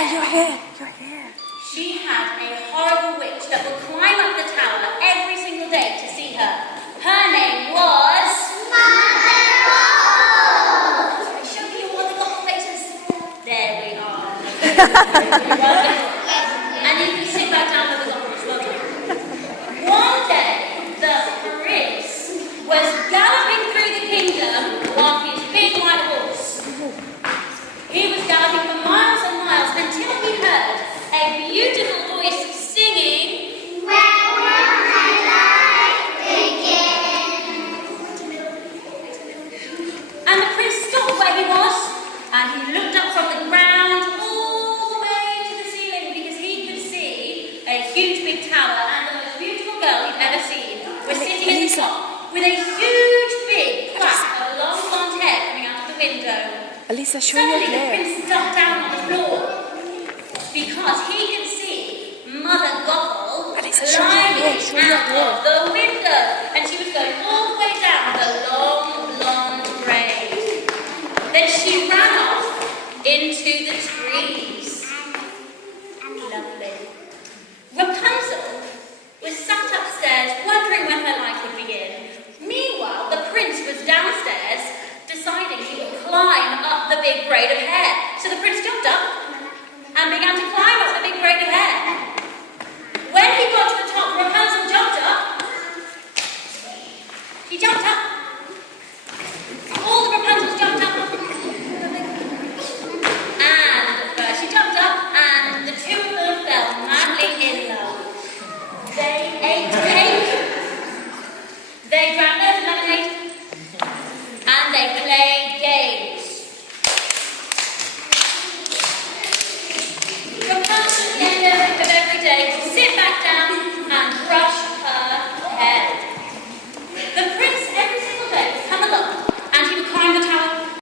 Elisa, you're here. You're here. She had a horrible witch that would climb up the tower every single day to see her. Her name was Mother Gothel. Show me all the Gothel faces. There we are. And you can sit back down with the Gothels. Well done. One day, the prince was galloping through the kingdom on his big white horse. He was galloping for miles and miles until he heard a beautiful voice singing, "Where will my life begin?" And the prince stopped where he was and he looked up from the ground all the way to the ceiling because he could see a huge big tower and the most beautiful girl he'd ever seen was sitting at the top with a huge big plaque of long blonde hair coming out of the window. Elisa, show your Suddenly the hair. prince jumped down on the floor because he could see Mother Gothel Elisa, show your climbing hair, show your out hair. of the window, and she was going all the way down the long blonde braid. Then she ran off into the trees. Lovely. Rapunzel was sat upstairs wondering when her life would begin. Meanwhile, the prince was downstairs deciding he would climb up the big braid of hair. So the prince jumped up and began to climb up the big braid of hair. When he got to the top, Rapunzel jumped up. She jumped up